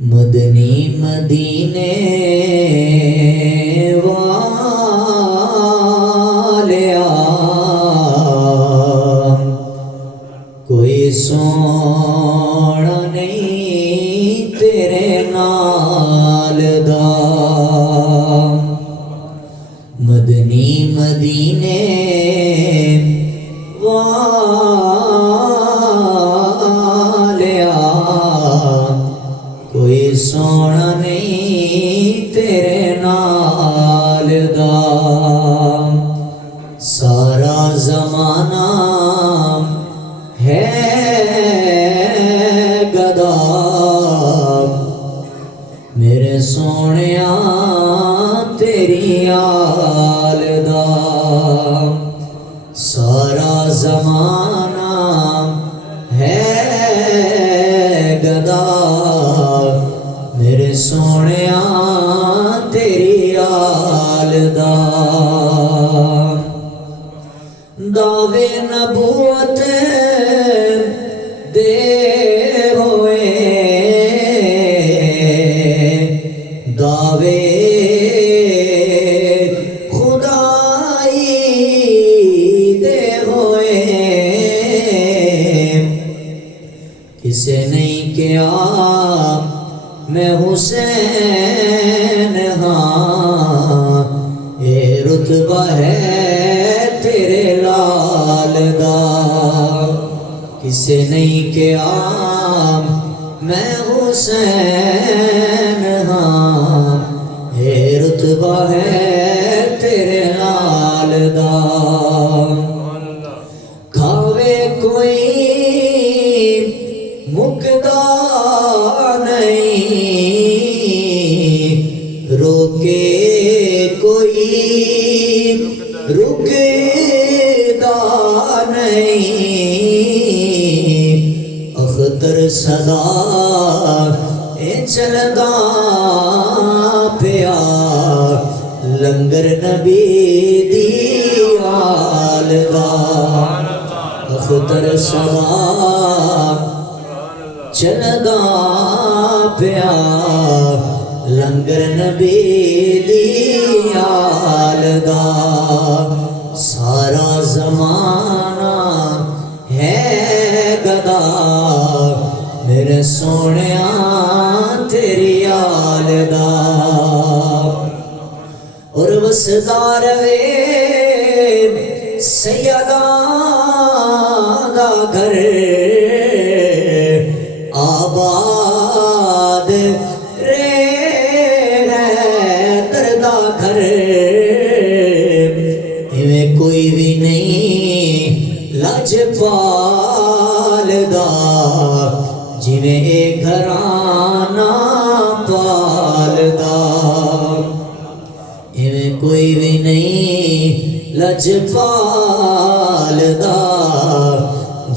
مدنی مدینے والیا کوئی سونا نہیں تیرے نال دا مدنی مدینے والیا کوئی سونا نہیں تیرے نال دا سارا زمانہ ہے گدا میرے سونیا تیری آل دا سارا زمانہ ہے گدا میرے سونیا تیری آل دا دعوے نبوت دے ہوئے دعوے خدائی دے ہوئے کسے نہیں کیا میں حسین ہاں اے رتبہ ہے تیرے لال دا کسے نہیں کیا میں حسین ہاں اے رتبہ ہے تیرے لال دا کھاوے کوئی مکدا نہیں روکے کوئی رکدا نہیں اختر صدا اے چلدا پیا لنگر نبی دی آل دا اختر صدا چلدا پیا لنگر نبی دی آل دا سارا زمانہ ہے گدا میرے سونیا تیری آل دا اور وسدار وے سیداں دا گھر آباد رے دردہ گھر میں کوئی بھی نہیں لاجپال دا جنہیں ایک گھرانہ پال دا میں کوئی بھی نہیں لاجپال دا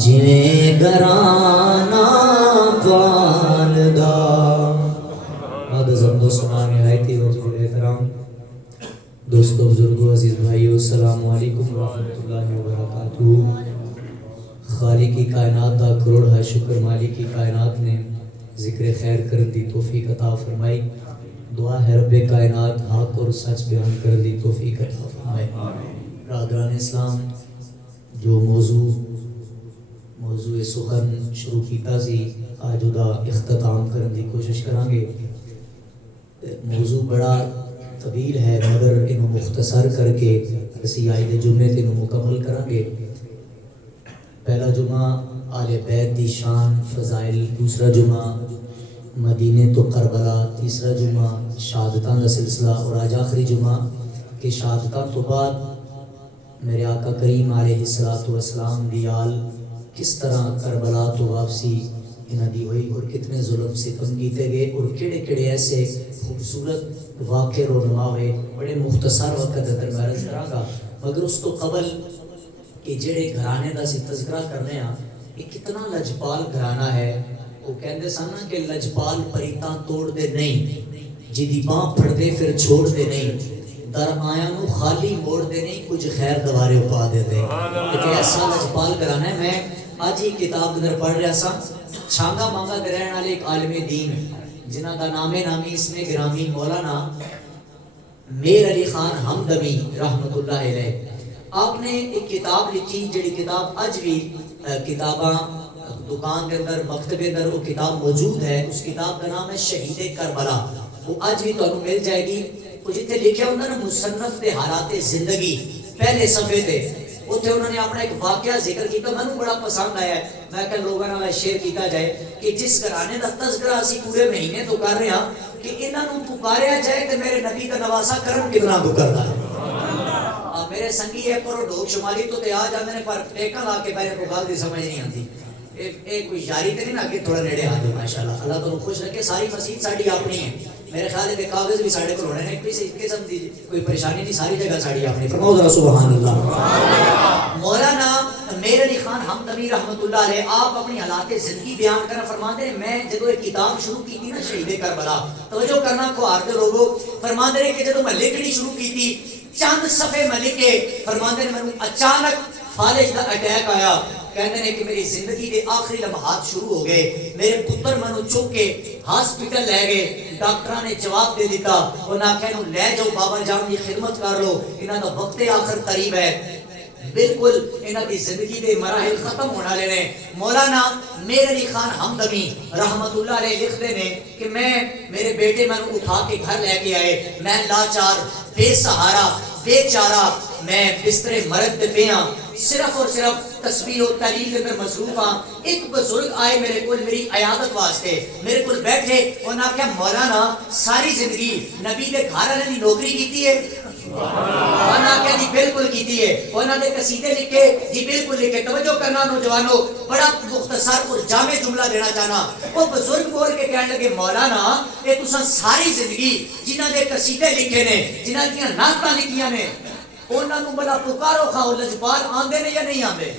جنہیں گھرانہ پال دا دوستان نہایتی وجہ احترام دوستو بزرگو عزیز بھائیو السلام علیکم ورحمۃ اللہ وبرکاتہ خالق کی کائنات دا کروڑ ہے شکر مالک کی کائنات نے ذکر خیر کرن دی توفیق عطا فرمائی دعا ہے رب کائنات حق اور سچ بیان کرن دی توفیق عطا فرمائی برادران اسلام جو موضوع سخن شروع کیتا سی آج دا اختتام کرن دی کوشش کریں گے موضوع بڑا طویل ہے مگر انہوں مختصر کر کے اسی آئی دے جمعے تے انہوں مکمل کریں گے پہلا جمعہ آل بیت دی شان فضائل دوسرا جمعہ مدینے تو کربلا تیسرا جمعہ شہادتاں دا سلسلہ اور آج آخری جمعہ کہ شہادتاں تو بعد میرے آقا کریم علیہ السلام دی آل کس طرح کربلا تو واپسی انہاں دی ہوئی اور کتنے ظلم ستم کیتے گئے اور کیڑے کیڑے ایسے خوبصورت واقع رونما ہوئے بڑے مختصر وقت اندر میں عرض کراں گا مگر اس تو قبل کہ جڑے گھرانے دا سی تذکرہ کرنے ہاں یہ کتنا لجپال گھرانہ ہے وہ کہندے سن کہ لجپال پریتاں توڑ دے نہیں جدی باں پھڑ دے پھر چھوڑ دے نہیں در آیا نو خالی موڑ دے نہیں کچھ خیر دوارے پا دے دے کہ ایسا لجپال گھرانہ ہے میں آج ہی کتاب اندر پڑھ رہا سا چھانگا مانگا دے رہن والے ایک عالم دین جنہاں کا نام نامی اس میں گرامی مولانا میر علی خان ہمدمی رحمت اللہ علیہ، آپ نے ایک کتاب لکھی جڑی کتاب اج بھی کتاباں دکان کے اندر مکتب کے اندر وہ کتاب موجود ہے. اس کتاب کا نام ہے شہید کربلا. وہ اج بھی تمہیں مل جائے گی. وہ جتنے لکھا ہوتا نا مصنف دے حالات زندگی پہلے صفحے تے اتنے انہوں نے اپنا ایک واقعہ ذکر کیا، میں بڑا پسند آیا ہے. میں کہ لوگوں نے شیئر کیتا جائے کہ جس گھرانے کا تذکرہ اسی پورے مہینے تو کر رہے ہیں کہ انہوں نے پکاریا جائے کہ میرے نبی کا نواسا کرم کتنا کو کرتا ہے. میرے سنگی ہے پر ڈھوک شمالی تو آ جاتے ہیں پر ٹیکا لا کے میرے کو گل دی سمجھ نہیں آتی. کوئی یاری تے نہیں نا کہ تھوڑا نیڑے آ جائے. ماشاءاللہ اللہ تعالیٰ خوش رکھے. ساری مسجد ساری اپنی ہے. میرے خیال ہے کہ کاغذ بھی ساڑھے کو ہونے ہیں کسی قسم دی کوئی پریشانی نہیں. ساری جگہ ساری اپنی. فرماؤ ذرا سبحان اللہ. مولانا میر علی خان ہمدمی رحمت اللہ علیہ آپ اپنی حالات زندگی بیان کرنا فرماتے ہیں. میں جدو ایک کتاب شروع کی تھی نا شہید کربلا، توجہ کرنا کھوار دے لوگوں، فرماتے ہیں کہ جدو میں لکھنی شروع کی تھی چند صفحے میں لکھے، فرماتے ہیں میں اچانک فالج کا اٹیک آیا. کہتے ہیں کہ میری زندگی کے آخری لمحات شروع ہو گئے. میرے پتر منو چک کے ہاسپٹل لے گئے. ڈاکٹر نے جواب دے دیتا، انہاں کہا انہوں لے جاؤ بابا جان کی خدمت کر لو، انہاں کا وقت آخر قریب ہے. بالکل انہاں کی زندگی کے مراحل ختم ہونا لے رہے. مولانا میر علی خان ہمدمی رحمت اللہ علیہ لکھتے ہیں کہ میں میرے بیٹے میں اٹھا کے گھر لے کے آئے. میں لاچار بے سہارا بے چارہ میں بستر مرد پہ پیا، صرف اور صرف تسبیح و تحلیل کے اندر مصروف ہاں. ایک بزرگ آئے میرے کو میری عیادت واسطے، میرے کو بیٹھے اور نہ کہ مولانا ساری زندگی نبی دے گھر والے دی نوکری کیتی ہے؟ اور کہ جی بالکل کیتی ہے. انہوں نے قصیدے لکھے؟ جی بالکل لکھے. توجہ کرنا نوجوانوں، بڑا مختصر اور جامع جملہ دینا چاہنا. وہ بزرگ بول کے کہنے لگے مولانا یہ تساں ساری زندگی جنہاں دے قصیدے لکھے نے، جنہاں دیاں نعتاں لکھیاں نے، انہاں نوں بڑا پکارو کھاؤ لجپال آندے نے یا نہیں آندے؟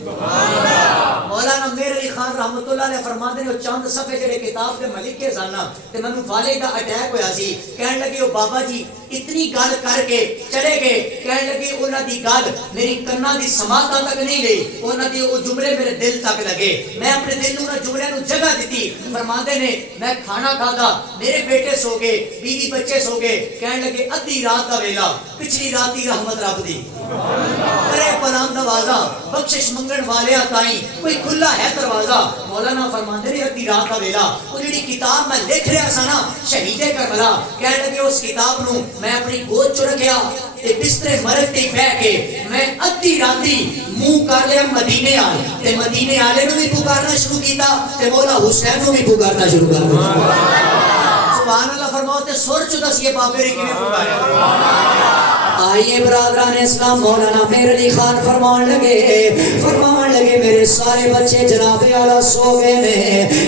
مولانا میر علی خان رحمت اللہ علیہ فرماتے ہیں چند صفحے جڑے کتاب کے ملک کے زانا تے منو والے دا اٹیک ہویا سی. کہنے لگے او بابا جی اتنی گل کر کے چلے گئے. کہنے لگے انہاں دی گل میری کنا دی سماعتاں تک نہیں گئی، انہاں دی او جملے میرے دل تک لگے. میں اپنے دل نوں انہاں جملے نوں جگہ دتی. فرماندے نے میں کھانا کھادا، میرے بیٹے سو گئے، بیوی بچے سو گئے. کہنے لگے ادھی رات دا ویلا، پچھلی رات دی رحمت رب دی کرے پلام دوازہ، بخشش منگن والے تائیں کوئی کھلا ہے دروازہ. مولانا فرماندے نے ادھی رات دا ویلا وہ جڑی کتاب میں لکھ رہا سا نا شہید کربلا، کہنے لگے اس کتاب نوں میں اپنی گود چ رکھیا تے بستر مرد تے بیٹھ کے میں ادھی راتی منہ کر لیا مدینے آل تے مدینے والے نوں بھی پکارنا شروع کیتا تے مولا حسین نوں بھی پکارنا شروع کر دیا. سبحان اللہ. فرماؤ تے سر چ دسیے بابے نے کیویں پکاریا. آئیے برادران اسلام، مولانا میر علی خان فرمان لگے میرے سارے بچے جناب اعلیٰ سو گئے نے،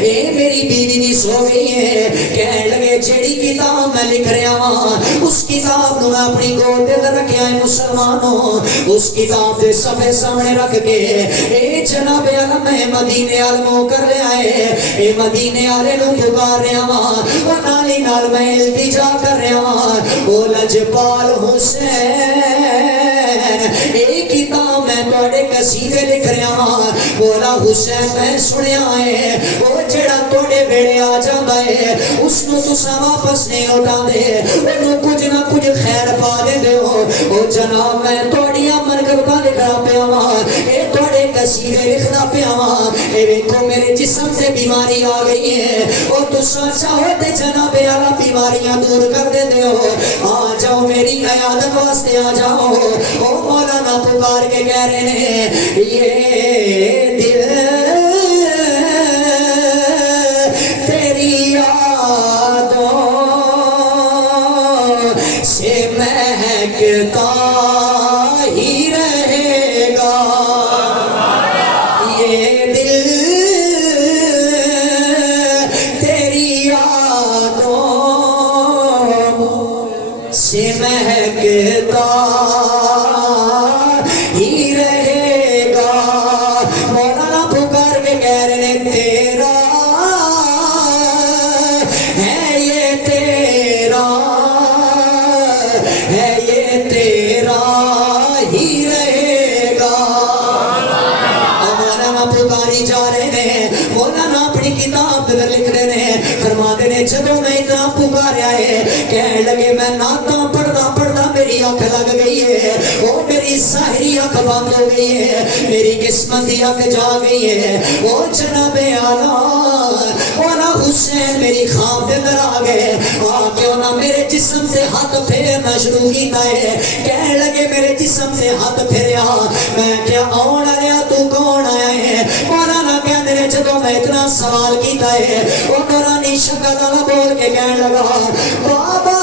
اے میری بیوی بھی سو گئی ہے. کہنے لگے جیڑی کتاب میں لکھ رہا ہوں اس کتاب نو میں اپنی گود دے رکھیا ہے مسلمانوں. اس کتاب دے صفحے سامنے رکھ کے اے جناب اعلیٰ میں مدینے والوں کر لیا ہے، اے مدینے والے نو پکار رہا ہوں اور نالی نال میں التجا کر رہا ہوں. او لجپال حسین ایک کتاب میں توڑے قصیدے لکھ رہا ہوں. مولا حسین میں سنیا ہے وہ جڑا توڑے بیڑے آ جاتا ہے اس نو تساں واپس نہیں لوٹا دے، انہوں کچھ نہ کچھ خیر پا دے دے ہو. او جناب میں توڑیاں مرکبہ لکھنا پیا ہوں، اے توڑے قصیدے لکھنا پیا ہوں. اے ویکھو میرے جسم سے بیماری آ گئی ہے، او تساں چاہو تے جناب اعلیٰ بیماریاں دور کر دے دے ہو. آ جاؤ میری عیادت واسطے آ جاؤ. او مولانا پکار کے کہہ رہے ہیں یہ دل تیری یادوں سے مہکتا ہی رہے گا. یہ دل تیری یادوں سے مہکتا ہی رہے گا. نے جدوں میں اتنا پکاریا ہے کہنے لگے میں نعتاں پڑھدا پڑھدا میری اکھ لگ گئی ہے او میری ظاہری اکھ بند ہو گئی ہے میری قسمت دی اکھ جا گئی ہے او جناب اعلی اونا حسین میری خواب دے اندر آ گئے آ کے اونا میرے جسم سے ہاتھ پھیرنا شروع کیتا ہے کہنے لگے میرے جسم سے ہاتھ پھیریا میں کیا آن آیا تو کون آیا ہے مولانا کہنے نے جدوں میں اتنا سوال کیتا ہے وہ نورانی شکل والا بول کے کہنے لگا بابا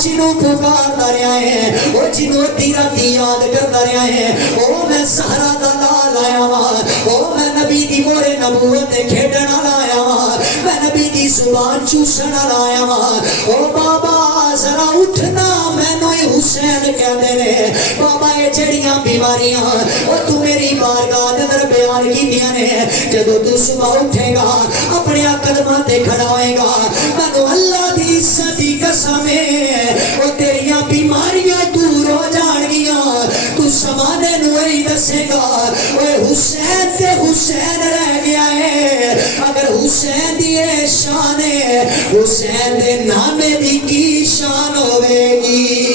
جنوں پکاردا رہیا ہے وہ جنوں تیرا یاد کردا رہیا ہے او میں سہرا دا لال آیا ہاں او میں نبی دی مورے نبوت تے کھیڈن والا آیا ہاں میں نبی دی زبان چوسن والا آیا ہاں او بابا ذرا اٹھنا مینوں حسین کہندے نے بابا یہ جڑیاں بیماریاں او تو میری بارگاہ دے اندر بیان کیتیاں نے جدوں تو صبح اٹھے گا اپنے قدماں تے کھڑا ہوئے گا مینوں اللہ دی عزت دی قسم ہے او تیریاں بیماریاں دور ہو جان گیاں تو زمانے نو ہی دسے گا اوے حسین تے حسین رہ گیا ہے اگر حسین دی شان ہے حسین دے نامے دی کی شان ہوے گی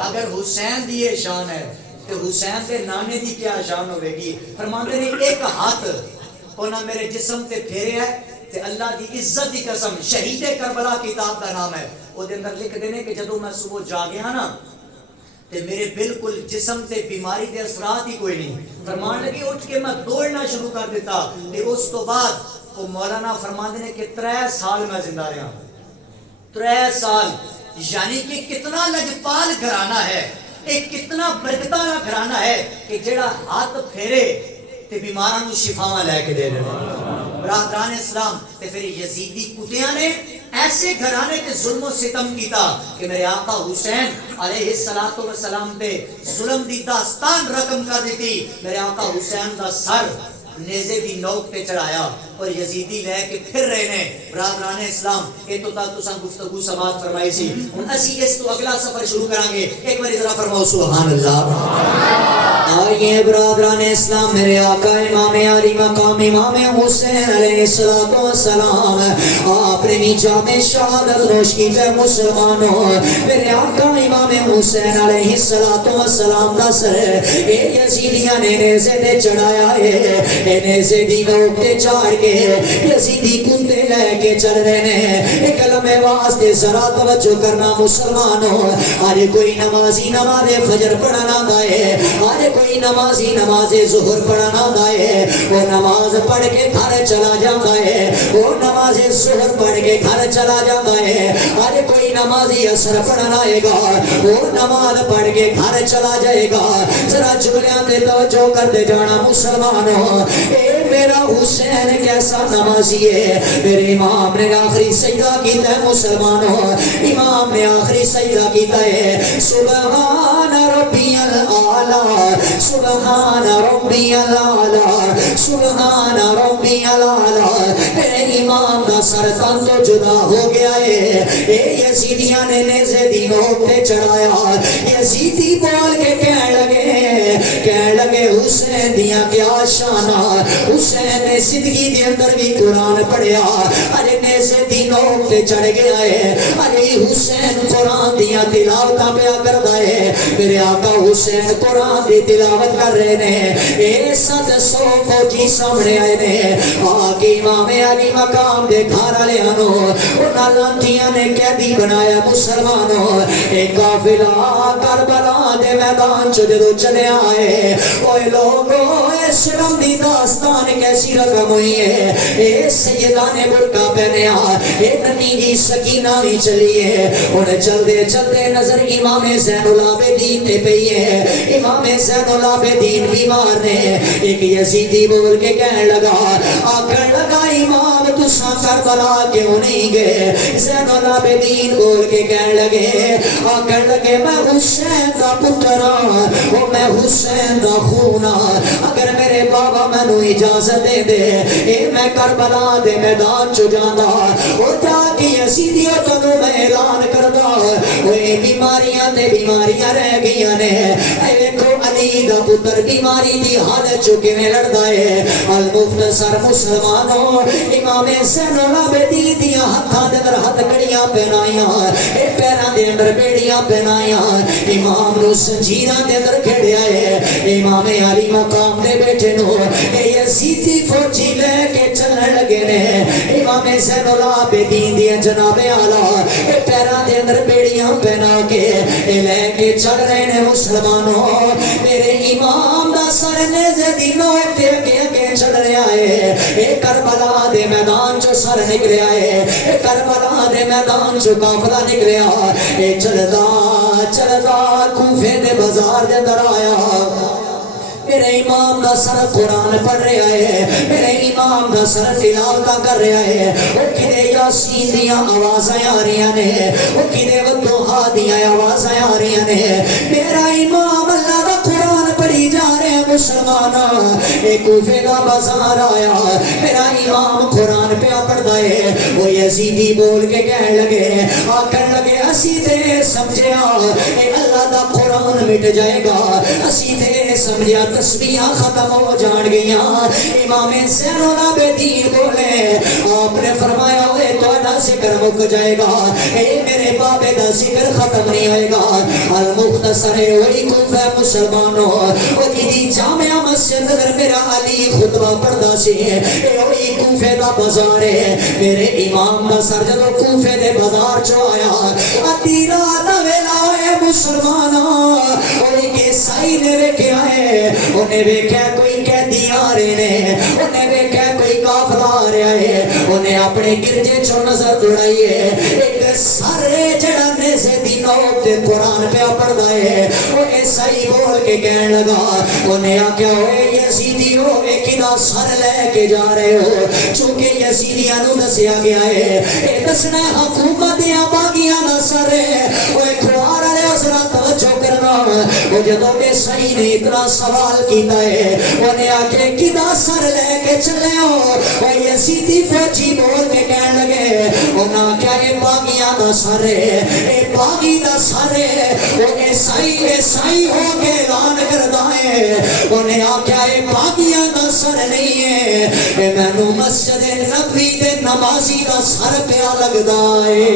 اگر حسین دی شان ہے تو حسین دے نانے دی کیا شان ہوے گی فرماندے نے ایک ہاتھ اونا میرے جسم تے پھیرے ہے تے اللہ دی عزت دی قسم شہید کربلا کتاب دا نام ہے او دے اندر لکھ دینے کہ جدوں میں صبح جاگیا نا تے میرے بالکل جسم تے بیماری دے اثرات ہی کوئی نہیں فرمان لگی اٹھ کے میں دوڑنا شروع کر دیتا تے اس تو بعد وہ مولانا فرمان دینے کہ 3 سال میں زندہ رہا 3 سال یعنی کہ کتنا لجپال گھرانہ ہے ایک کتنا برکتانہ گھرانہ ہے کہ جڑا ہاتھ پھیرے تے بیماران کو شفاواں لے کے دے دے برادران اسلام تے پھر یزیدی کتیاں نے ایسے گھرانے تے ظلم و ستم کیتا کہ میرے آقا حسین علیہ السلام پہ ظلم دی داستان رقم کر دیتی میرے آقا حسین دا سر نیزے دی نوک پہ چڑھایا اور یزیدی لے کے پھر رہے نے برادران اسلام یہ تو تک تساں گفتگو سماعت فرمائی سی ہن اسی اس تو اگلا سفر شروع کریں گے ایک بار ذرا فرماؤ سبحان اللہ آئیے برادران اسلام میرے آقا امام علی مقام امام حسین علیہ السلام آپ نے جامع شہادت نوش کی جائے مسلمانوں میرے آقا امام حسین علیہ السلام دا سر اے یزیدیاں نے نیزے دے چڑھایا ہے نیزے دی نوک تے چاڑ کے یزیدی کندے لے کے چل رہے ہیں ایک لمحے واسطے ذرا توجہ کرنا مسلمانوں آج کوئی نمازی نماز فجر پڑھنا دائے آج کوئی نمازی نماز ظہر پڑھنا دائے وہ نماز پڑھ کے گھر چلا جاتا ہے وہ نماز ظہر پڑھ کے گھر چلا جاتا ہے آج کوئی نمازی عصر پڑھنا آئے گا وہ نماز پڑھ کے گھر چلا جائے گا ذرا جملیاں تے توجہ کر دے جانا مسلمانوں اے میرا حسین کیسا نمازی ہے میرے امام نے آخری سجدہ کیتا ہے مسلمانوں امام نے آخری سجدہ کیتا ہے سبحان ربی الاعلی سبحان ربی الاعلی سبحان ربی الاعلی میرے امام کا سر تن تو جدا ہو گیا ہے اے یزیدیاں نے نیزے دی نوک پہ چڑھایا یزیدی بول کے کہنے لگے حسین دیاں کیا شانہ حسین نے زندگی دے اندر بھی قرآن پڑھیا ارے نیزے دی نوک تے چڑھ گیا ہے ارے حسین قرآن دیاں تلاوتاں پیا کردا ہے میرے آقا حسین قرآن دی تلاوت کر رہے نے اے 700 فوجی سامنے آئے نے آکے امام علی مقام دے گھر والے انو انہاں لانتیاں نے قیدی بنایا مسلمانوں ایک قافلہ کربلا دے میدان چ جدوں چلے آئے اوے لوگوں اس لمبی داستان کیسی رقم ہوئی ہے اے سیدان برقع پہنے اے ننی جی سکینہ بھی چلی ہے انہیں چلتے چلتے نظر امام زین العابدین تے پئی ہے امام زین العابدین بیمار نے ایک یزیدی بول کے کہنے لگا آکر لگا امام تساں کربلا کیوں نہیں گئے زین العابدین بول کے کہنے لگے آکر لگے میں حسین دا پتر ہاں وہ میں حسین دا خون ہاں اگر میرے بابا میں نو اجازت دے دے اے میں کربلا دے میدان چو جانا اور جا کے یزیدیوں تو میں اعلان کردہ وہ بیماریاں تے بیماریاں رہ گئیاں نے اے ویکھو علی ولید دا پتر بیماری دی حالت چکے میں لڑدا ہے المختصر مسلمانوں امام زین العابدین دیا ہتھاں دے اندر ہتھ کڑیاں پہنائیاں اے پیراں دے اندر بیڑیاں پہنائیاں امام نو زنجیراں دے اندر کھڑیا ہے امام علی مقام دے بیٹے نو اے یزیدی فوجی لے کے چلن لگے نے امام زین العابدین دیا جناب اعلیٰ اے پیراں دے اندر بیڑیاں پہنا کے اے لے کے چل رہے نے مسلمانوں میرے امام دا سر نیزے دی نوک دے کے اگے چل رہا ہے اے کربلا دے میدان چو سر نکلیا ہے اے کربلا دے میدان چو قافلہ نکلیا اے چلدا چلدا کوفے دے بازار دے اندر آیا میرے امام دا سر قرآن پڑھ رہا ہے میرے امام دا سر تلاوت کر رہا ہے وہ کدے یاسین دیاں آوازیں آ رہی ہیں وہ کدے والضحیٰ دیاں آوازیں آ رہی ہیں میرا امام اللہ دا قرآن پڑھی جا رہے ہیں مسلمانہ ایک کوفے دا بازار آیا میرا امام قرآن پہ پڑھتا ہے وہ یزیدی بول کے کہنے لگے آکر لگے اسی تے سمجھیا اے اللہ دا قرآن مٹ جائے گا اسی تے سمجھیا تسبیحاں ختم ہو جان گئیاں امام زین العابدین بولے آپ نے فرمایا ہوئے تہاڈا ذکر مک جائے گا اے میرے بابے دا ذکر ختم نہیں ہوئے گا المختصر وہی کوفہ مسلمانوں وہ دی جامعہ مسجد اگر میرا علی خطبہ پڑھدا سی اے وہی کوفے دا بازار ہے میرے امام دا سر جدو کوفے دے بازار چو آیا ادھی رات ویلا ہوئے مسلمانوں وہی کے سائی نے ویکھے آئے انہیں ویکھا کوئی قیدی آ رہے نے انہیں ویکھا کوئی قافلہ آ رہا ہے انہیں اپنے گرجے چو نظر دوڑائی ہے ایک سارے جڑا نیزے دی نوک دے قرآن پہ پڑھدا ہے وہ عیسائی بول کے کہنے لگا انہیں آکیا ہوئے یزیدی ہو ایکنا سر لے کے جا رہے ہو چونکہ یزیدیاں نو دسیا گیا ہے اے دسنا حکومت یا باغیاں نہ سر ہے وہ ایک خوار علیہ حضرات توجہ کرنا وہ جدو کے صحیح نے اتنا سوال کیتا ہے انہیں آکے کدا سر لے کے چلے ہو وہ یزیدی فوجی بول کے کہنے لگے انہاں کیا یہ باغیاں دا سر ہے اے باغی دا سر ہے وہ عیسائی ہو کے اعلان کردہ ہے انہیں آکیا یہ باغیاں دا سر نہیں ہے اے میں نو مسجد نبوی دے نمازی دا سر پہ لگدا ہے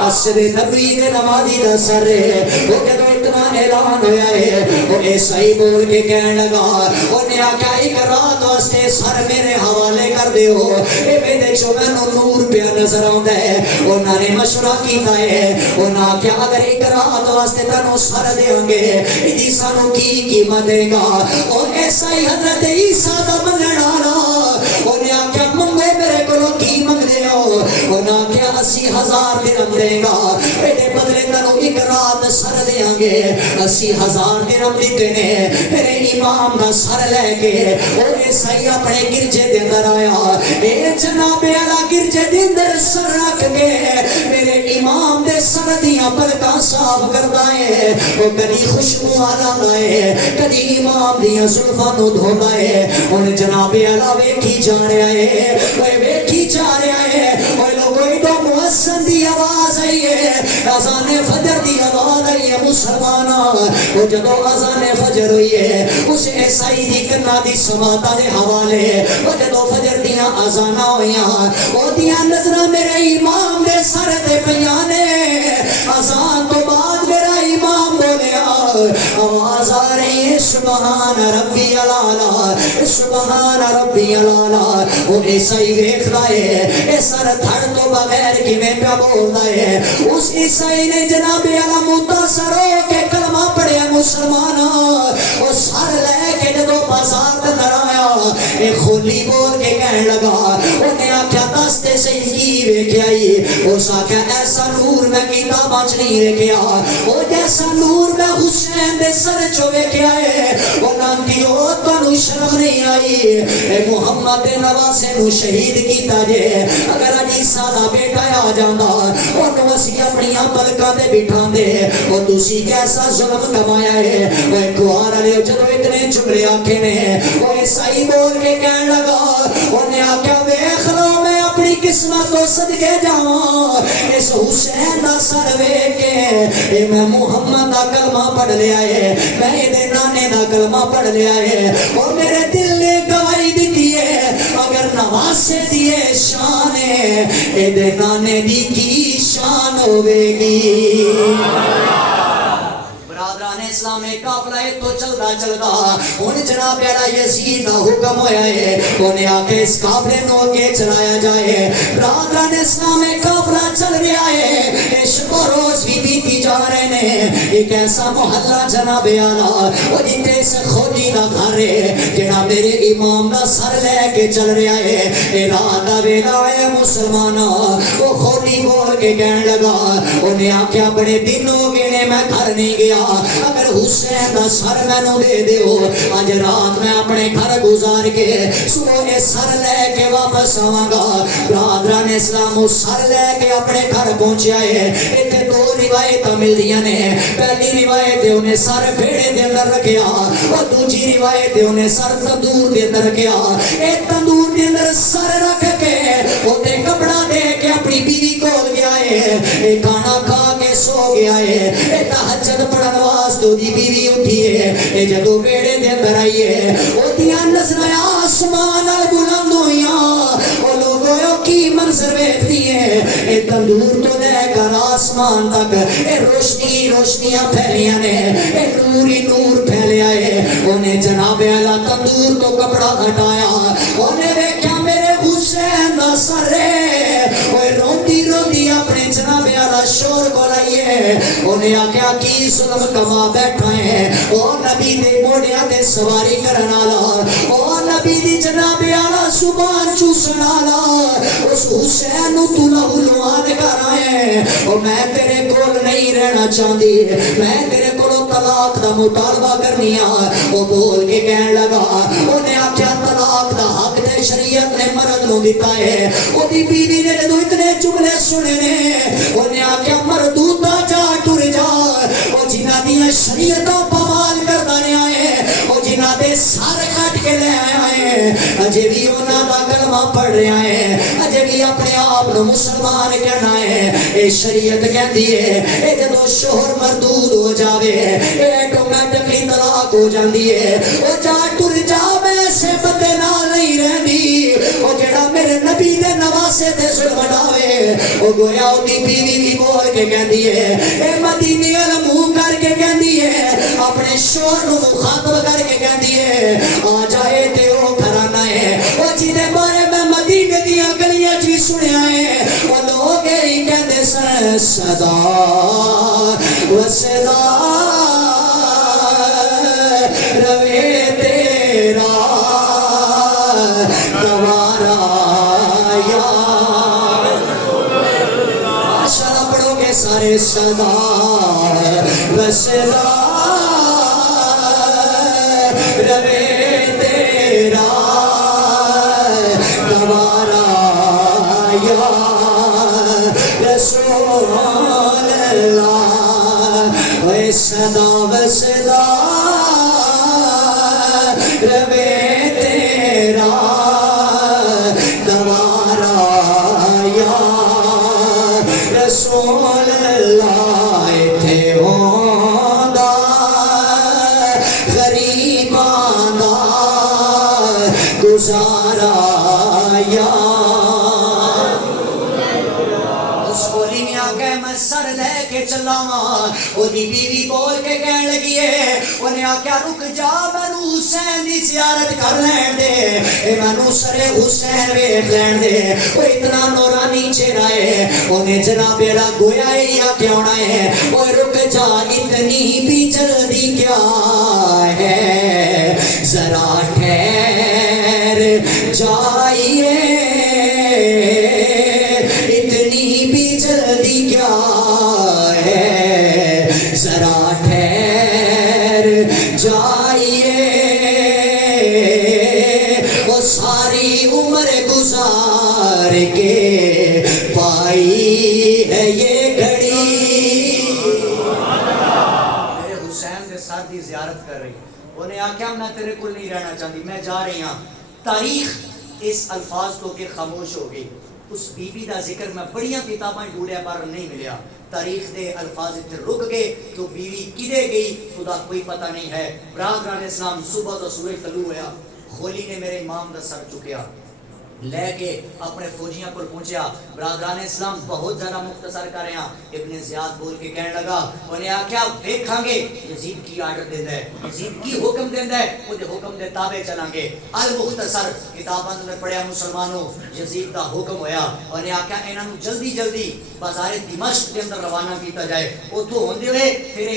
مسجد نبوی دے نمازی دا سر ہے وہ جدو اتنا اعلان ہویا ہے وہ عیسائی بول کے کہنے لگا انہیں آکیا ایک رات واسطے سر میرے حوالے کر دے ہو اے میرے چو میں نور پہ نظر آندا ہے انہوں نے مشورہ کیتا ہے انہوں نے کیا اگر ایک رات واسطے تنو سر دے ہوں گے ادھی سانو کی قیمت دے گا اور عیسائی حضرت عیسیٰ دا منڈانا انہیں کیا منگے میرے کو کی منگ دے ہو انہوں نے کیا 80,000 درہم دے گا ایڈے بدلے تنو ایک رات سر دے ہوں گے 80,000 درہم دیتے نے میرے امام دا سر لے کے اور عیسائی اپنے گرجے دے اندر آیا اے جناب اعلیٰ گرجے دے اندر سر رکھ کے میرے امام دے سر دیاں پلکاں صاف کردا ہے وہ کدی خوشبو آلا ہے کدی امام دیاں زلفاں نو دھودا ہے ان جناب اعلیٰ ویکھی جا رہا ہے وہ ویکھی جا رہا ہے وہ لوگوں تو مؤذن دی آواز آئی ہے اذان فجر دی آواز آئی ہے مسلمانہ وہ جدو اذان فجر ہوئی ہے اس عیسائی دی کنا دی سماعتاں دے حوالے وہ جدو فجر دیاں اذاناں ہویاں وہ دیاں نظراں میرے امام دے سر تے پیاں نے اذان تو بعد میرا امام بولیا آواز آ رہی ہے سبحان ربی العالی سبحان ربی العالی وہ عیسائی ویکھدا ہے اے سر دھڑ تو بغیر کیویں پیا بولدا ہے اس عیسائی نے جناب اعلیٰ متاثر ہو کے کلمہ پڑھیا مسلمانہ وہ سر لے کے جدو بازار تے اندر آیا اے خولی بول کے کہنے لگا انہیں آکھیا دستے سے کی ویکھیا اس آکھیا ایسا نور میں کتاباں چ نہیں ویکھیا وہ جیسا نور میں حسین دے سر چو ویکھیا ہے وہ نانتی او تانوں شرم نہیں آئی اے محمد دے نواسے نو شہید کیتا جے اگر اج عیسیٰ دا بیٹا آ جاندا اونوں اسی اپنی پلکاں تے بٹھاندے او تسی کیسا ظلم کمایا ہے وہ گوار والے جدو اتنے جملے آکھے نے وہ عیسائی بول کے کہنے لگا انہیں آکھیا ویکھ لو میں اپنی قسمت تو صدقے جاواں اس حسین دا سر ویکھ کے میں محمد دا کلمہ پڑھ لیا ہے میں اے نانے دا کلمہ پڑھ لیا ہے اور میرے دل نے گواہی دیتی ہے اگر نواسے دیے شان ہے اے نانے دی کی شان ہوے گی برادران اسلام قافلہ تو چلدا ہن جناب اعلی یزید دا حکم ہویا ہے انہیں آکے اس قافلے نو کے چلایا جائے برادران اسلام قافلہ چل رہا ہے عشق و روز بھی بیتی جا رہے ہیں ایک ایسا محلہ جناب اعلی وہ جتے سے خودی دا گھر ہے جناب میرے امام دا سر لے کے چل رہا ہے ارادہ ویلا ہے مسلمانہ وہ خودی بول کے کہنے لگا انہیں آکے بڑے دن ہو گئے نے میں گھر نہیں گیا اگر حسین دا سر میں نو دے دیو آج رات میں اپنے گھر گزار کے صبح یہ سر لے کے واپس آواں گا برادران اسلام اس سر لے کے اپنے گھر پہنچیا ہے اتنے دو روایتاں مل دیاں نے پہلی روایت انہیں سر بھیڑے دے اندر رکھیا اور دوسری روایت انہیں سر تندور دے اندر رکھیا ایک تندور دے اندر سر رکھ کے اوتے کپڑا دے کے اپنی بیوی کول گیا ہے ایک کھانا کھا کے سو گیا ہے ایک تہجد پڑھن واسطے دی بیوی اٹھی ہے اے جدو بیڑے دے اندر آئی ہے او دیاں نظریں آسمان ال بلند ہویاں او لوگوں کی منظر ویکھدی ہے اے تندور تو لے کر آسمان تک اے روشنیاں پھیلیاں نے اے نوری نور پھیلیا ہے انہیں جناب اعلی تندور تو کپڑا ہٹایا انہیں ویکھیا میرے حسین دا سر ہے اوے روندی اپنے جناب اعلی شور کو لائیے انہیں آکھیا کی ظلم کما بیٹھا ہے او نبی دے موڑیاں دے سواری کرن والا او نبی دی جناب اعلی زبان چوسن والا اس حسین نو تو لہولوان کر آئے او میں تیرے کول نہیں رہنا چاہتی میں تیرے کولو طلاق دا مطالبہ کرنی او بول کے کہنے لگا انہیں آکھیا طلاق دا حق تے شریعت نے مرد نو دیتا ہے او دی بیوی نے جدو اتنے جملے سنے نے انہیں آکھیا مردوتا جا ٹر جا او جنہ دیاں شریعتوں پوال کر دانے آئے او جنہ دے سارے کٹ کے لے آئے اجے بھی انہاں دا کلمہ پڑھ رہے ہیں اجے بھی اپنے آپ نو مسلمان کہنا ہے اے شریعت کہندی ہے اے جدو شوہر مردود ہو جاوے اے آٹومیٹکلی طلاق ہو جاندی ہے او جا ٹر جا میں سے بندے نال نہیں رہندی او جڑا میرے نبی دے نواسے تے ظلم ڈاوے او گویا او دی بیوی بھی بول کے کہندی ہے اے مدینے والا منہ کر کے کہندی ہے اپنے شوہر نو مخاطب کر کے کہندی ہے آ جائے تے او گھرانا ہے او جدے بارے میں مدینے دیاں گلیاں چ سنیا ہے او لوگ ہی کہندے سن صدا و صدا روے تیرا دوارا یا ماشاءاللہ پڑھو گے سارے صدا و صدا روے تیرا دوارا یا رسول اللہ و صدا و صدا روے تیرا دوارا یا رسول اللہ تھے ہوندا غریباں دا گزارا یا سر لے کے چلاواں او دی بیوی بول کے کہن لگی ہے انہیں آکھیا رک جا مینوں حسین دی زیارت کر لین دے اے مینوں سر حسین ویکھ لین دے او اتنا نورانی چہرہ ہے انہیں جناب اعلی گویا ہی آکھیا ہونا ہے او رک جا اتنی بھی جلدی کیا ہے ذرا ٹھہر جائیے اتنی بھی جلدی کیا ہے ذرا ٹھہر جائیے وہ ساری عمر گزار کے پائی ہے یہ گھڑی میرے حسین کے ساتھ دی زیارت کر رہی انہیں آکھیا میں تیرے کو نہیں رہنا چاہتی میں جا رہی ہوں تاریخ اس الفاظ تو کہ خاموش ہو گئی اس بی بی دا ذکر میں بڑیاں کتاباں ڈھونڈیا پر نہیں ملیا. تاریخ دے الفاظ اتنے رک گئے تو بیوی کدے گئی خدا کوئی پتہ نہیں ہے. برادران اسلام صبح تو سورج طلوع ہوا، خولی نے میرے امام دا سر چکیا لے کے اپنے فوجیاں پر پہنچیا. برادران اسلام بہت زیادہ مختصر کر رہے ہیں. ابن زیاد بول کے کہنے لگا انہیں آکھیا دیکھاں گے یزید کی آرڈر دیندہ ہے، یزید کی حکم دیندہ ہے، وہ دے حکم دے تابع چلیں گے. المختصر کتاباں نے پڑھیا مسلمانوں یزید دا حکم ہویا. انہیں آکھیا انہاں نوں جلدی جلدی بازار دمشق کے اندر روانہ کیتا جائے. اتھوں ہوندے ہوئے پھر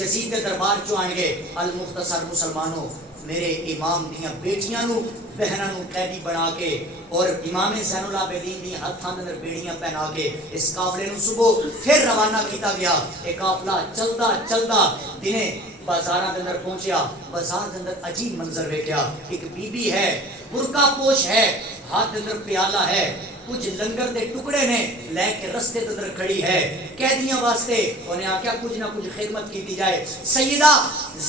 یزید کے دربار چ آن گے. المختصر مسلمانوں میرے امام دیاں بیٹیاں نو بہناں نو قیدی بنا کے اور امام زین العابدین دی ہتھاں اندر بیڑیاں پہنا کے اس قافلے نو صبح پھر روانہ کیتا گیا. ایک قافلہ چلدا چلدا دنے بازاراں دے اندر پہنچیا. بازار دے اندر عجیب منظر ویکھیا. ایک بی بی ہے، برقع پوش ہے، ہاتھ دے اندر پیالہ ہے، کچھ لنگر دے ٹکڑے نے لے کے رستے دے اندر کھڑی ہے قیدیاں واسطے. انہیں آکھیا کچھ نہ کچھ خدمت کیتی جائے. سیدہ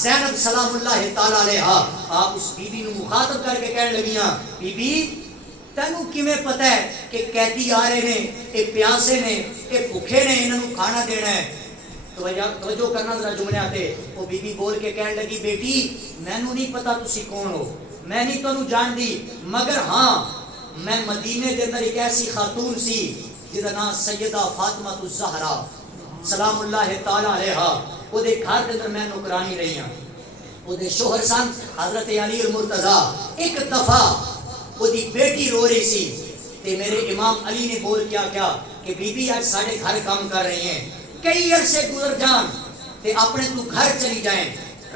زینب سلام اللہ تعالی علیہا آپ اس بی بی نو مخاطب کر کے کہنے لگیاں بی بی تینوں کیویں پتہ ہے کہ قیدی آ رہے نے، اے پیاسے نے، اے بھوکے نے، انہاں نوں کھانا دینا ہے. توجہ کرنا ذرا جملے آتے. وہ بی بی بول کے کہنے لگی بیٹی مینوں نہیں پتا تسی کون ہو، میں نہیں تانوں جان دی، مگر ہاں میں مدینے دے اندر ایک ایسی خاتون سی جہدا نام سیدہ فاطمہ الزہرا سلام اللہ تعالی علیہا. وہ دے گھر دے اندر میں نوکرانی رہی ہاں. وہ دے شوہر سن حضرت علی المرتضیٰ. ایک دفعہ وہ دی بیٹی رو رہی سی تے میرے امام علی نے بول کیا کہ بی بی آج ساڑھے گھر کام کر رہی ہیں، کئی عرصے گزر جان تے اپنے تو گھر چلی جائیں.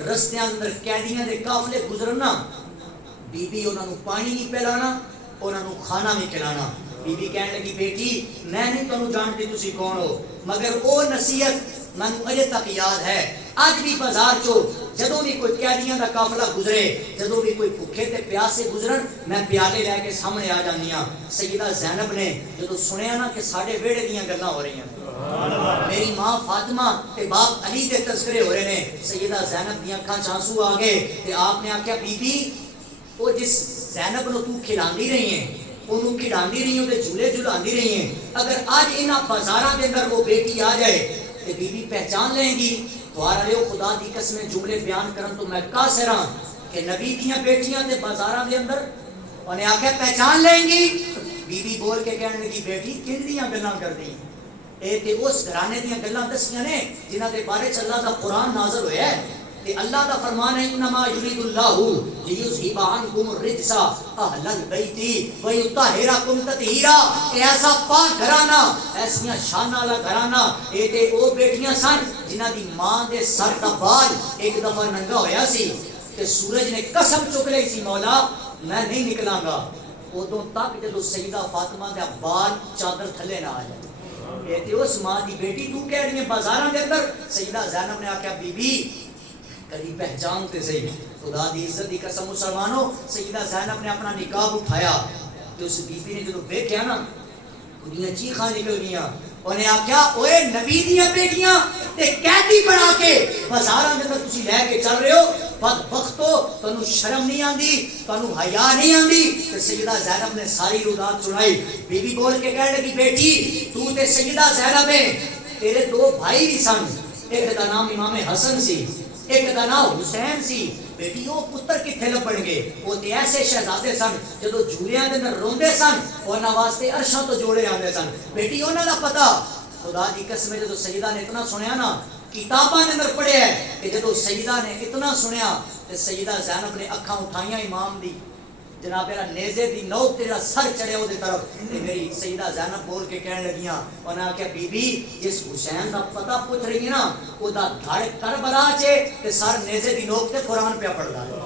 رستیاں اندر قیدیاں دے قافلے گزرنا، بی بی انہاں نوں پانی نہیں پلانا، انہاں نوں کھانا نہیں کھلانا. بی بی کہنے لگی بیٹی میں نہیں تانوں جانتی تسی کون ہو، مگر او نصیحت مینوں اجے تک یاد ہے. اج بھی بازار چو جدوں بھی کوئی قیدیاں دا قافلہ گزرے، جدوں بھی کوئی بھوکے تے پیاسے گزرن، میں پیالے لے کے سامنے آ جانی ہاں. سیدہ زینب نے جدوں سنیا نا کہ ساڈے ویڑے دیاں گلاں ہو رہی ہیں، میری ماں فاطمہ تے باپ علی دے تذکرے ہو رہے ہیں، سیدہ زینب دیاں اکھاں چ آنسو آ گئے تے آپ نے آکھیا بی بی وہ جس زینب نو تو کھلاندی رہی ہیں، انہوں کھلاندی رہی ہیں تے جھولے جھلاندی رہی ہیں، اگر آج انہاں بازاراں دے اندر وہ بیٹی آ جائے تے بی بی پہچان لیں گی. دوارا لیو خدا دی قسمیں جملے بیان کرن تو میں قاصر ہاں کہ نبی دیاں بیٹیاں تے بازاراں دے اندر انہیں آکھیا پہچان لیں گی. بی بی بول کے کہنے لگی بیٹی کن دیاں گلاں کردی اے تے اس گھرانے دیاں گلاں دسیاں نے جنہاں دے بارے چ اللہ دا قرآن نازل ہویا ہے. تے اللہ دا فرمان ہے انما یرید اللہ لیذھب عنکم الرجس اہل البیت ویطہرکم تطہیرا. ایسا پاک گھرانہ، ایسیاں شان والا گھرانہ. اے تے او بیٹیاں سن جنہاں دی ماں دے سر دا بال ایک دفعہ ننگا ہویا سی تے سورج نے قسم چک لئی سی مولا میں نہیں نکلاں گا ادوں تک جدوں سیدہ فاطمہ دے بال چادر تھلے نہ آ جائے. اے تے اس ماں دی بیٹی تو کہہ رہی ہے بازاراں دے اندر. سیدہ زینب نے آکھیا بی بی کدی پہچان تے صحیح، خدا دی عزت دی قسم مسلمانوں. سیدہ زینب نے اپنا نقاب اٹھایا تے اس بی بی نے جدوں دیکھیا نا انہاں چیخاں نکل گئیاں. انہیں آکھیا اوے نبی دیاں بیٹیاں تے قیدی بنا کے بازاراں دے اندر تسی لے کے چل رہے ہو، بدبختو تانوں شرم نہیں آندی، تانوں حیا نہیں آندی. تے سیدہ زینب نے ساری رودات سنائی. بی بی بول کے کہنے لگی بیٹی تو تے سیدہ زینب ہے، تیرے دو بھائی بھی سن، ایک دا نام امام حسن سی، ایک دا نام حسین سی. بیٹی وہ پتر کتنے لبن گے؟ وہ تے ایسے شہزادے سن جدو جھولیاں دے اندر روندے سن انہاں واسطے عرشاں تو جوڑے آندے سن. بیٹی انہاں دا پتہ خدا دی قسم جدو سیدہ نے اتنا سنیا نا کتاباں دے اندر پڑھیا ہے کہ جدو سیدہ نے اتنا سنیا تے سیدہ زینب نے اکھاں اٹھائیاں امام دی جناب میرا نیزے دی نوک تیرا سر چڑھے وہ طرف تے میری سیدہ زینب بول کے کہنے لگیاں انہاں کہ بی بی جس حسین دا پتہ پوچھ رہی ہے نا او دا دھڑ کربلا چے تے سر نیزے دی نوک تے قرآن پہ پڑھدا ہے.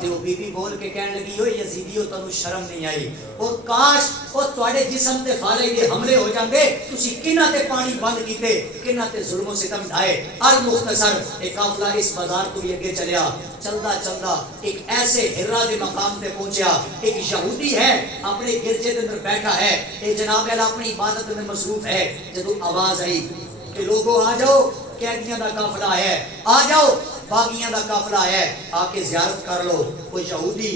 تے وہ بی بی بول کے کہنے لگی ہوئے یزیدیو تانوں شرم نہیں آئی، اور کاش او تواڈے جسم تے فالے دے حملے ہو جاندے تسی کناں تے پانی بند کیتے، کناں تے ظلم و ستم ڈھائے. المختصر ایک قافلہ اس بازار تو بھی اگے چلیا. چلدا چلدا ایک ایسے ہرا دے مقام تے پہنچیا. ایک یہودی ہے اپنے گرجے دے اندر بیٹھا ہے، ایک جناب اللہ اپنی عبادت میں مصروف ہے. جدو آواز آئی کہ لوگوں آ جاؤ قیدیاں دا قافلہ ہے، آ جاؤ باغیاں دا قافلہ ہے، آ کے زیارت کر لو. وہ یہودی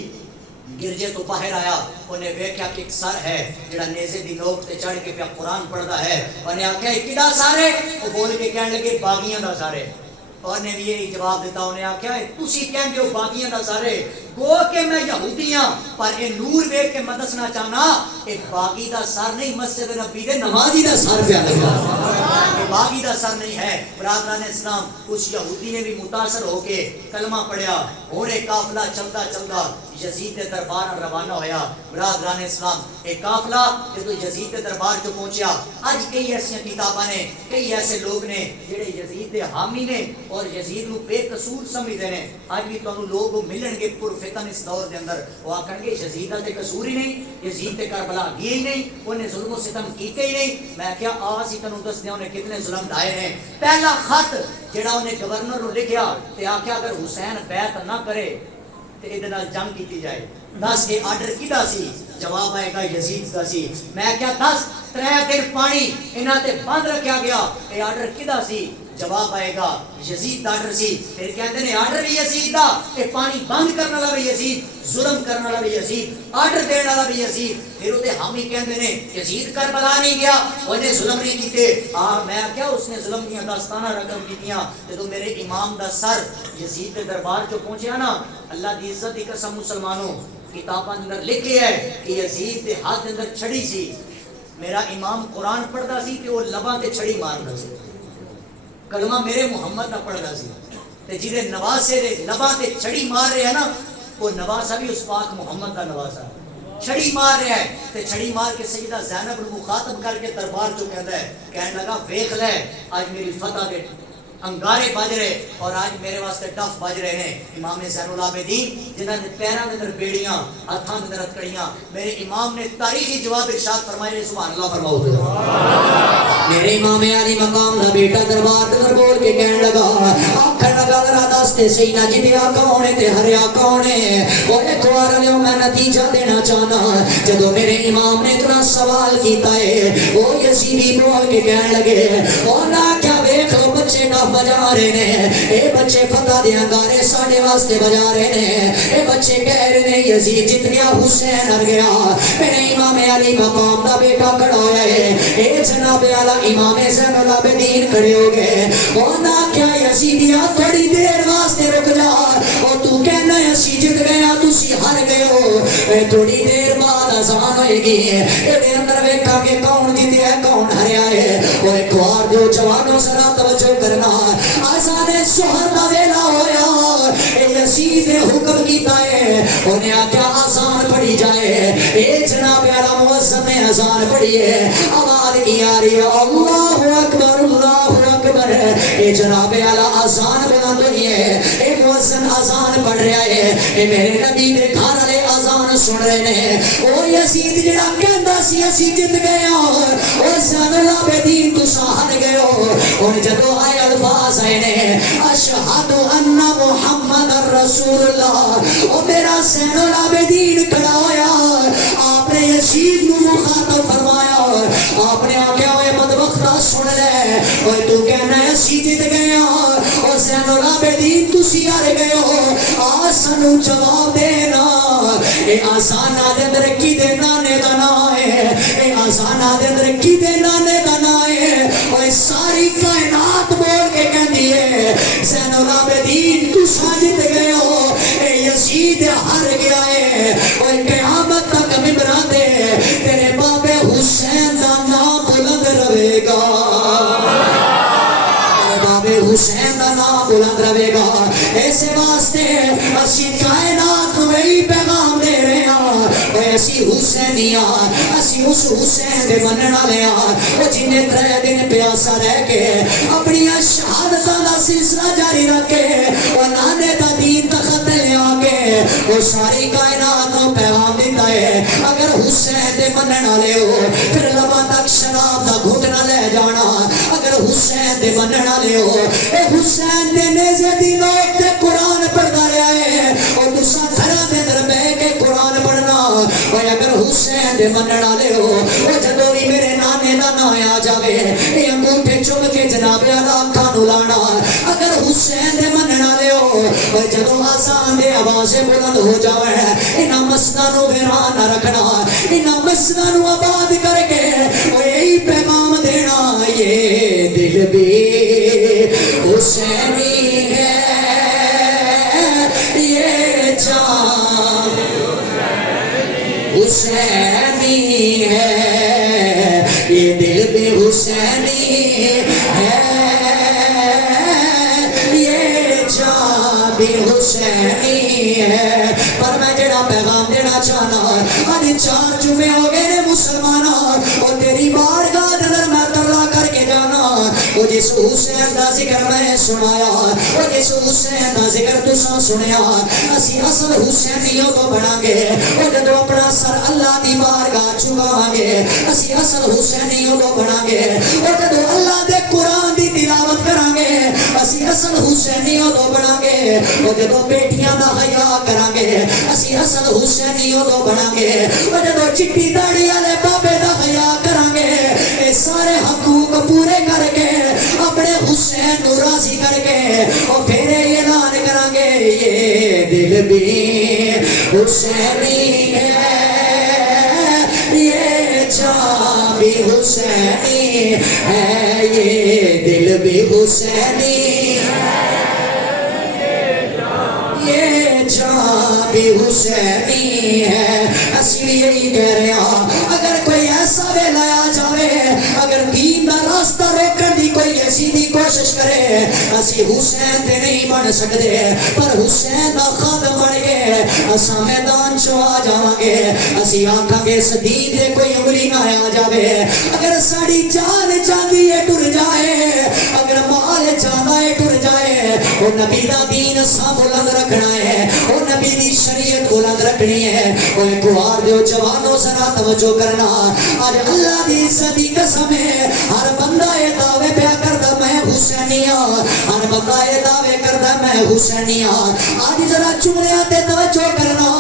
گرجے تو باہر آیا، انہیں ویکھیا کہ ایک سر ہے جڑا نیزے دی نوک تے چڑھ کے پیا قرآن پڑھدا ہے، انہیں آکھیا کدا سارے؟ وہ بول کے کہنے لگے باغیاں دا سارے۔ اور نے بھی یہی جواب دیتا، انہیں آکھیا تسی کہندے ہو باغیاں دا سارے، گو کہ میں یہودی ہاں، پر اے نور ویکھ کے میں دسنا چاہنا اے باغی دا سر نہیں، مسجد نبی دے نمازی دا سر پیا لگا، اے باغی دا سر نہیں ہے۔ برادران اسلام، اس یہودی نے بھی متاثر ہو کے کلمہ پڑھیا، اور ایک قافلہ چلتا چلتا یزید کے دربار روانہ ہویا۔ برادران اسلام، ایک قافلہ جب یزید کے دربار جو پہنچیا، آج کئی ایسی کتاباں نے، کئی ایسے لوگ نے جڑے یزید دے حامی نے اور یزید نو بے قصور سمجھدے نے۔ آج بھی تانوں لوگ ملن گے پر فتن اس دور دے اندر، وہ آکھن گے یزید دا تے قصور ہی نہیں، یزید تے کربلا گیا ہی نہیں، انہیں ظلم و ستم کیتے ہی نہیں۔ میں کیا آج ہی تانوں دس دیاں انہیں کتنے ظلم ڈھائے نے۔ پہلا خط جڑا انہیں گورنر نو لکھیا تے آکھیا اگر حسین بیعت نہ کرے تے ادھے نال جنگ کیتی جائے، دس کے آرڈر کیدا سی؟ جواب آئے گا یزید دا سی۔ میں کیا 3 دن پانی انہاں تے بند رکھیا گیا، اے آرڈر کیدا سی؟ جواب آئے گا یزید دا آرڈر سی۔ پھر کہتے ہیں آرڈر بھی یزید دا، اے پانی بند کرنے والا بھی یزید، ظلم کرنے والا بھی یزید، آرڈر دینے والا بھی یزید۔ پھر وہ حامی کہتے ہیں یزید کربلا نہیں گیا، انہیں ظلم نہیں کیتے۔ میں کیا اس نے ظلم کیا داستانہ رقم کیتیاں۔ جب میرے امام دا سر یزید کے دربار جو پہنچیا نا، اللہ دی عزت دی قسم مسلمانوں، کتاباں اندر لکھے ہے کہ یزید دے ہاتھ اندر چھڑی سی، میرا امام قرآن پڑھدا سی تے وہ لباں تے چھڑی ماردا سی، کلمہ میرے محمد دا پڑھدا سی، تے جہدے نواسے دے لباں تے چھڑی مار رہے ہیں نا، وہ نواسا بھی اس پاک محمد دا نواسا چھڑی مار رہا ہے۔ تے چھڑی مار کے سیدہ زینب کو مخاطب کر کے دربار جو کہتا ہے، کہنے لگا ویکھ لے آج میری فتح دے انگارے بج رہے اور آج میرے واسطے ڈف بج رہے ہیں۔ امام زین العابدین جنہاں نے پیراں دے اندر بیڑیاں، ہاتھاں دے اندر ہتکڑیاں، میرے امام نے تاریخی جواب ارشاد فرمائے، سبحان اللہ فرماؤ۔ میرے امام علی مقام دا بیٹا دربار اندر بول کے کہنے لگا، آکھن لگا ذرا دس تے سینا جتیا کون ہے تے ہریا کون ہے؟ وہ ایک بار لیو میں نتیجہ دینا چاہنا۔ جدو میرے امام نے اتنا سوال کیتا ہے، وہ یزیدی بول کے کہنے لگے، اور نہ کیا ویکھ لو بچے ڈف بجا رہے نے، اے بچے فتح دے انگارے ساڈے واسطے بجا رہے نے، اے بچے کہہ رہے نے یزید جت گیا حسین ہر گیا۔ میرے امام علی مقام دا بیٹا کھڑا ہویا ہے، اے جناب اعلی امام زین العابدین کھڑے ہو گئے، اور نہ کیا یزیدیا تھوڑی دیر واسطے رک جا، اور تو کہنا اسی جت گیا تسی ہر گئے ہو، تھوڑی دیر بعد اذان ہوئے گی، اے اندر ویکھا کہ کون جتیا ہے کون ہریا ہے۔ اور ایک بار جو جوانوں ذرا توجہ کرنا، آزاد ظہر دا ویلا ہویا، اے یزید نے حکم کیتا ہے، انہیں آکھیا آزان پڑھی جائے، اے جناب اعلی مؤذن نے آزان پڑھی ہے، آواز کی آ رہی ہے اللہ اکبر اللہ اکبر، اے جناب اعلی آزان بلند ہوئی ہے، اے مؤذن آزان پڑھ رہا ہے، اے میرے نبی دے گھر والے آزان سن رہے ہیں۔ او یزید جڑا کہندا سی اسی جت گئے ہاں، او زین العابدین تساں ہر گئے ہو، اور جدو آئے الفاظ آئے نے اشہد ان محمد رسول اللہ، او میرا زین العابدین کھڑا ہویا، آپ نے یزید نو مخاطب فرمایا، آپ نے آکھیا اوے بدبختہ سن لے، اوے تو کہنا ہے اسی جت گئے ہاں، او زین العابدین تسی ہر گئے ہو، آ سانو جواب دینا، اے آسانہ دے اندر کی دے نانے دا نا ہے، اے آسانہ دے اندر کی دے نانے دا نا ہے، اوے ساری کائنات بول کے کہندی ہے زین العابدین تساں جت گئے ہو، اے یزید ہر گیا ہے، اوے قیامت تک ممبراں تے تیرے بابے حسین دا نام بلند رہے گا، بابے حسین دا نام بلند رہے گا۔ ایسے واسطے اسی کائنات میں ہی پیغام دے رہے ہیں، اسی حسینیاں، اسی اس حسین دے منن والے ہاں، او جنہیں 3 دن پیاسا رہ کے اپنی شہادتاں دا سلسلہ جاری رکھے، او نانے دا دین تخت لے آ کے وہ ساری کائنات کو پیغام دیتا ہے، اگر حسین دے منن والے ہو پھر لباں تک شراب دا گھٹ نہ لے جانا، اگر حسین دے منن والے ہو اے حسین دے نیزے دی نوک تے قرآن پڑھدا رہا ہے، اور تساں گھراں دے اندر بیٹھ کے قرآن پڑھنا، اور اگر حسین دے منن والے ہو او جدوں بھی میرے نانے دا نام آ جاوے اے انگوٹھے چوم کے جناب اعلی اکھاں نوں لانا، اگر حسین دے منن والے ہو او جدو آسان دے آوازیں بلند ہو جاوے انہاں مسجداں نو ویران نہ رکھنا انہاں مسجداں نو آباد کر کے یہی پیغام دینا یہ دل بھی حسینی ہے یہ جان حسینی ہے یہ دل بھی حسینی ہے یہ جان بھی حسینی ہے پر میں جڑا پیغام دینا چاہنا آج 4 جمعے ہو گئے مسلمانوں اور تیری بارگاہ اندر میں ترلا کر کے جانا وہ جس حسین دا ذکر میں سنایا وہ جس حسین دا ذکر تساں سنیا اسی اصل حسینیوں تو بنا گے وہ جدو اپنا سر اللہ دی بارگاہ چکاواں گے اسی اصل حسینیوں تو بنا گے وہ جدو اللہ دے قرآن دی تلاوت کران گے اسی اصل حسینیوں تو بنا گے وہ جدو بیٹیاں دا حیا کران گے اسی اصل حسینیوں تو بنا گے وہ جدو چٹی داڑھی والے بابے دا حیا کران گے اے سارے حقوق پورے کر کے اپنے حسین نو راضی کر کے اور پھر اعلان کران گے یہ دل بھی حسینی ہے یہ جان بھی حسینی ہے یہ دل بھی حسینی ہے یہ جان بھی حسینی ہے اسی بھی یہی کہہ رہے ہیں اگر کوئی ایسا ویلا آ جاوے اگر دین دا راستہ روکن دی کوئی ایسی بھی کوشش کرے اسی حسین تے نہیں بن سکتے پر حسین دا خادم بن کے اساں میدان چ آ جاواں گے اسی آکھاں گے اس دین دے کوئی انگلی نہ آ جاوے اگر ساڈی جان جاندی ہے ٹر جائے اگر مال جاندا ہے ٹر جائے او نبی دا دین سا بلند رکھنا ہے او نبی دی شریعت بلند رکھنی ہے او کوار دیو جوانوں ذرا توجہ کرنا آج اللہ دی عزت دی قسم ہے ہر بندہ یہ دعوے پیا کردا میں حسینی ہاں ہر بندہ یہ دعوے کردا میں حسینی ہاں آج ذرا جملیاں تے توجہ کرنا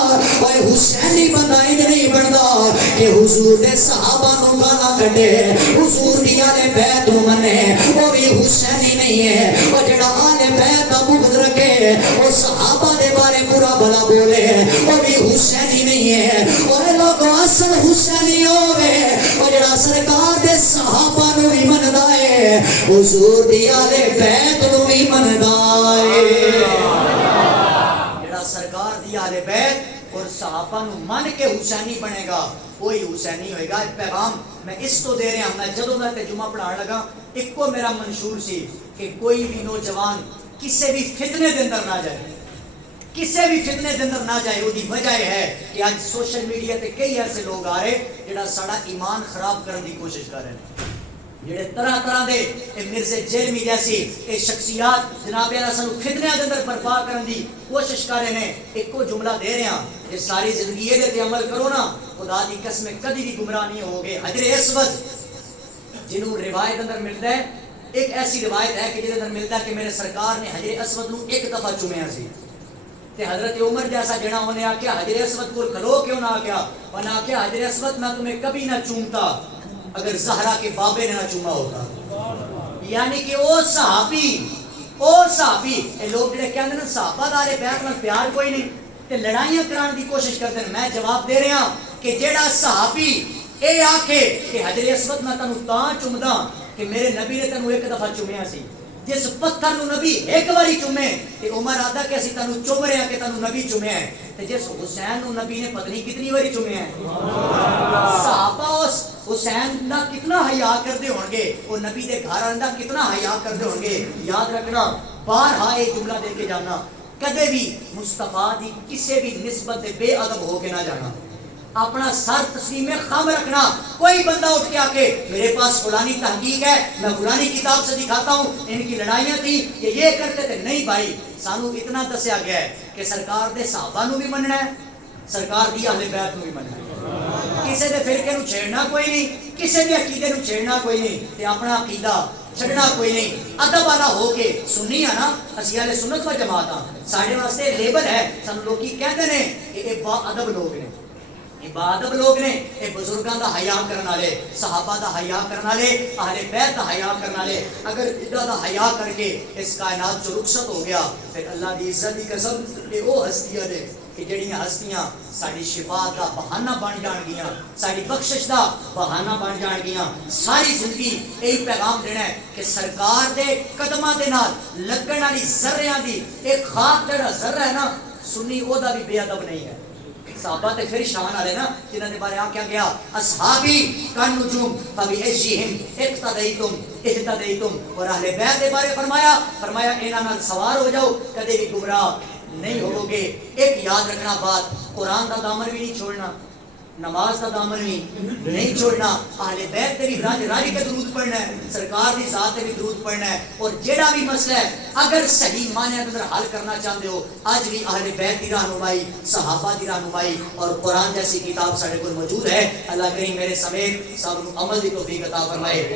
اوے حسینی بندہ نہیں بندا کہ حضور دے صحابہ نو گانا کڈے حضور دی اہل بیت نو منے او بھی حسینی نہیں ہے او جڑا اہل بیت دا بغض رکھے او صحابہ دے بارے برا بھلا بولے او بھی حسینی نہیں ہے اور لوگ اصل حسینی ہوے او جڑا سرکار دے صحابہ نو بھی مندا ہے حضور دی اہل بیت نو بھی مندا ہے جڑا سرکار دی اہل بیت اور صحابہ نو من کے حسینی بنے گا وہی حسینی ہوئے گا پیغام میں اس تو دے رہا ہوں میں جدوں میں تے جمعہ پڑھان لگا ایک کو میرا منشور سی کہ کوئی بھی نوجوان کسے بھی فتنے دے اندر نہ جائے کسے بھی فتنے دے اندر نہ جائے وہ دی وجہ ہے کہ آج سوشل میڈیا تے کئی ایسے لوگ آ رہے جڑا ساڈا ایمان خراب کرنے دی کوشش کر رہے ہیں جڑے طرح طرح دے مرزے جیلمی جیسی اے شخصیات جناب اللہ سنو فتنے دے اندر برپا کرنے دی کوشش کر رہے ہیں ایک کو جملہ دے رہے ہیں کہ ساری زندگی یہ تے عمل کرو نا خدا دی قسم کبھی بھی گمراہ نہیں ہوگے حجر اسود جنہوں روایت اندر ملتا ہے ایک ایسی روایت ہے کہ جس اندر ملتا ہے کہ میرے سرکار نے حجر اسود نو ایک دفعہ چومیا سی تے حضرت عمر جیسا جنا ہونے آکیا حجر اسود کو کھلو کیوں نہ آکیا ورنہ آکیا حجر اسود میں تمہیں کبھی نہ چومتا اگر زہرا کے بابے نے نہ چوما ہوتا یعنی کہ او صحابی اے لوگ جڑے کہندے نے صحابہ دارے بیعت میں پیار کوئی نہیں تے لڑائیاں کران دی کوشش کرتے ہیں میں جواب دے رہا کہ جیڑا صحابی اے آکھے کہ حجر اسود میں تانوں تاں چومدا کہ میرے نبی نے تانوں ایک دفعہ چومیا سی جس پتھر نو نبی ایک باری چومے تے عمر آدا کہ اسی تانوں چوم رہے ہیں کہ تانوں نبی چومیا ہے تے جس حسین نو نبی نے پتہ نہیں کتنی باری چومیا ہے صحابہ اس حسین دا کتنا حیا کردے ہون گے او نبی دے گھر اندا کتنا حیا کردے ہون گے یاد رکھنا بارہا یہ جملہ دے کے جانا کدے بھی مصطفیٰ دی کسے بھی نسبت دے بے ادب ہو کے نہ جانا اپنا سر تسلیم خم رکھنا کوئی بندہ اٹھ کے آکے میرے پاس فلانی تحقیق ہے میں فلانی کتاب سے دکھاتا ہوں ان کی لڑائیاں تھی یہ کرتے تھے نہیں بھائی سانو اتنا دسیا گیا ہے کہ سرکار دے صحابہ نو بھی مننا ہے سرکار دی اہل بیت نو بھی مننا ہے کسے دے فرقے نو چھیڑنا کوئی نہیں کسے دے عقیدے نو چھیڑنا کوئی نہیں تے اپنا عقیدہ چھڑنا کوئی نہیں ادب والا ہو کے سنی ہے نا اسی اہل سنت و جماعت ہاں ساڈے واسطے لیبل ہے سن لوگ کی کہتے ہیں کہ اے با ادب لوگ نے عبادت لوگ نے اے بزرگاں دا حیا کرن والے، صحابہ دا حیا کرن والے، اہل بیت دا حیا کرن والے، اگر ادا دا حیا کر کے اس کائنات چ رخصت ہو گیا پھر اللہ دی عزت دی قسم اے او ہستیاں نے کہ جڑیاں ہستیاں ساری شفاعت دا بہانہ بن جان گیاں، ساری بخشش دا بہانہ بن جان گیاں۔ ساری زندگی یہی پیغام دینا ہے کہ سرکار دے قدماں دے نال لگن والی ذریاں دی ایک خاک جڑا ذرہ ہے نا، سنی او دا بھی بے ادب نہیں ہے۔ صحابہ تے پھر شان والے نا جنہاں دے بارے آکھیا گیا اصحابی کان نجوم فبایجہم اقتدیتم اہتدیتم، اور اہل بیت دے بارے فرمایا انہاں نال سوار ہو جاؤ کدے بھی گمراہ نہیں ہو گے۔ ایک یاد رکھنا بات، قرآن دا دامن بھی نہیں چھوڑنا، نماز دا دامن بھی نہیں چھوڑنا، اہل بیت تے بھی راج کے درود پڑھنا ہے، سرکار دی ذات تے بھی درود پڑھنا ہے، اور جیڑا بھی مسئلہ ہے اگر صحیح معنی اندر حل کرنا چاہتے ہو آج بھی اہل بیت دی رہنمائی، صحابہ دی رہنمائی اور قرآن جیسی کتاب سارے کو موجود ہے۔ اللہ کریم میرے سمیت سب عمل دی توفیق عطا فرمائے۔